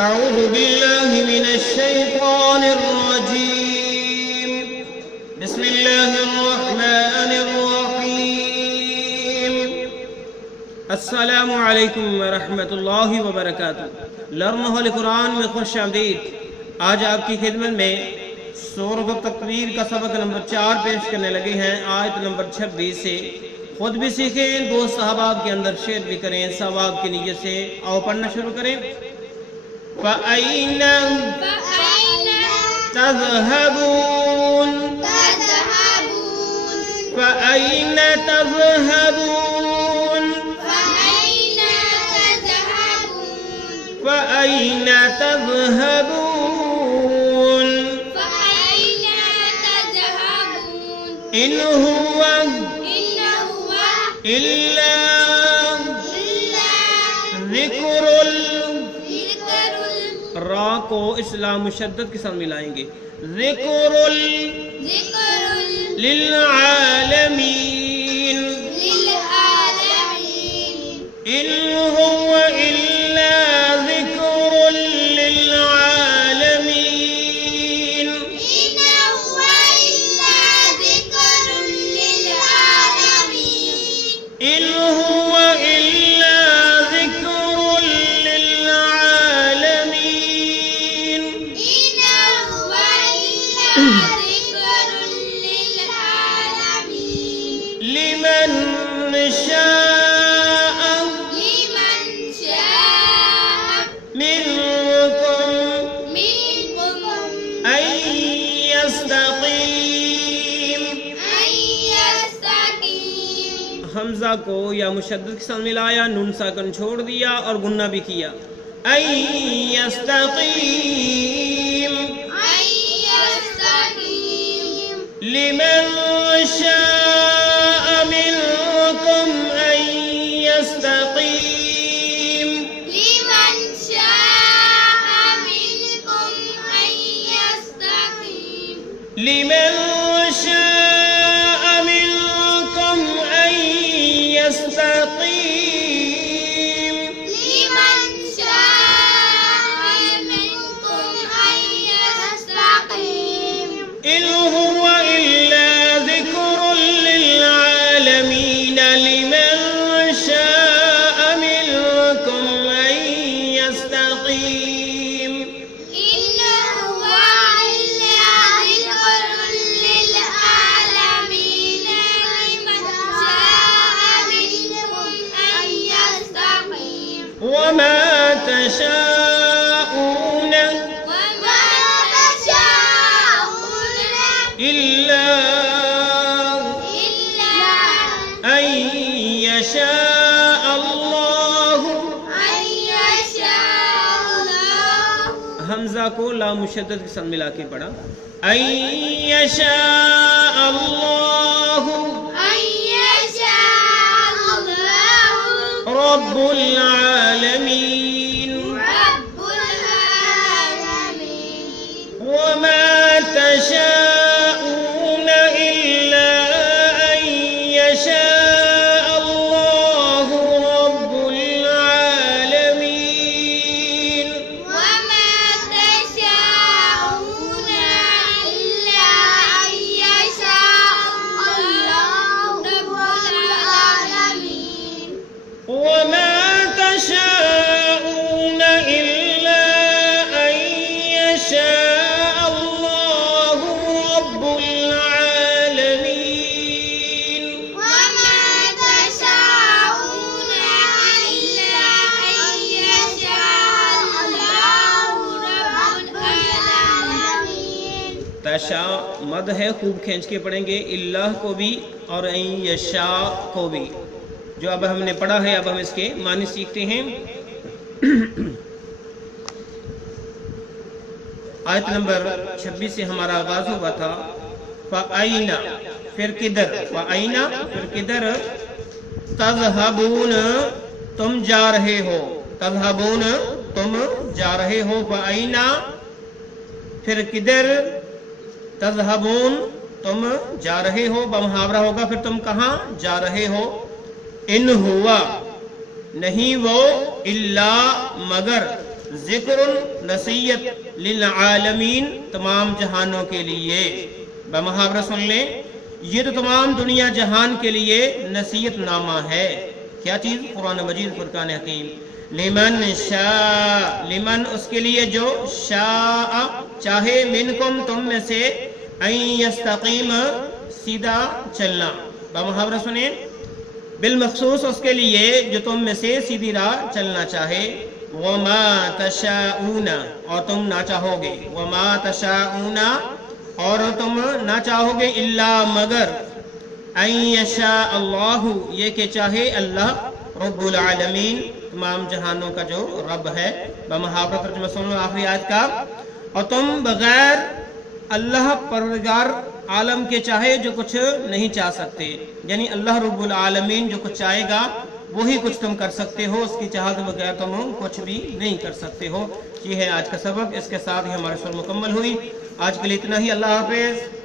أعوذ بالله من الشيطان الرجيم بسم الله الرحمن الرحيم السلام علیکم ورحمۃ اللہ وبرکاتہ۔ لرن قرآن میں خوش آمدید۔ آج آپ کی خدمت میں سورۃ التکویر کا سبق نمبر 4 پیش کرنے لگے ہیں، آیت نمبر 26 سے۔ خود بھی سیکھیں، دوست احباب کے اندر شیئر بھی کریں ثواب کی نیت سے۔ آؤ پڑھنا شروع کریں۔ فَأَيْنَ تَذْهَبُونَ فَأَيْنَ تَذْهَبُونَ فَأَيْنَ تَذْهَبُونَ إِنْ هُوَ إِلَّا ذِكْرٌ را کو اسلام مشدد کے ساتھ ملائیں گے، ذکر للعالمین ان هو الا ذکر للعالمین ان هو الا ذکر للعالمین لمن شاء منكم أن يستقيم حمزہ کو یا مشدد کے ساتھ ملایا، نون ساکن چھوڑ دیا اور گنہ بھی کیا۔ أن يستقيم لمن شاء منكم أن يستقيم لمن شاء منكم أن يستقيم إن هو إلا ذكر للعالمين لمن شاء منكم أن يستقيم وما تشاءون إلا أن يشاء الله حمزہ کو لا مشدد کے ساتھ ملا کے پڑھا، أن يشاء الله رب العالمين وما تشاءون إلا أن يشاء الله رب العالمين وما تشاءون إلا أن يشاء الله رب العالمين تشا مد ہے، خوب کھینچ کے پڑھیں گے، اللہ کو بھی اور ان یشاء کو بھی۔ جو اب ہم نے پڑھا ہے اب ہم اس کے معنی سیکھتے ہیں۔ آیت نمبر 26 سے ہمارا آغاز ہوا تھا، فَأَيْنَ پھر کدھر، فَأَيْنَ پھر کدھر، تَذْهَبُونَ تم جا رہے ہو، تَذْهَبُونَ تم جا رہے ہو، فَأَيْنَ پھر کدھر، تَذْهَبُونَ تم جا رہے ہو، بمحاورہ ہوگا پھر تم کہاں جا رہے ہو۔ ان ہوا نہیں وہ، الا مگر، ذکر نصیحت للعالمین تمام جہانوں کے لیے. بمحاورہ سن لیں، یہ تو تمام دنیا جہان کے لیے نصیحت نامہ ہے. کیا چیز؟ قرآن مجید فرقان حکیم. لمن شاء، لمن اس کے لیے جو شاء چاہے، منکم تم میں سے، ان یستقیم سیدھا چلنا. بمحاورہ سنیں، بالمخصوص اس کے لیے جو تم میں سے سیدھی راہ چلنا چاہے. وما تشاءون، اور تم نہ چاہو گے. وما تشاءون، اور تم نہ چاہو گے، الا مگر، ان یشاء اللہ، یہ کہ چاہے اللہ، رب العالمین تمام جہانوں کا جو رب ہے. بمحاورہ ترجمہ سنو آخری آیت کا. اور تم بغیر اللہ پروردگار عالم کے چاہے جو کچھ نہیں چاہ سکتے، یعنی اللہ رب العالمین جو کچھ چاہے گا وہی کچھ تم کر سکتے ہو، اس کی چاہت بغیر تم کچھ بھی نہیں کر سکتے ہو. یہ ہے آج کا سبق، اس کے ساتھ ہی ہماری سورہ مکمل ہوئی. آج کے لیے اتنا ہی. اللہ حافظ.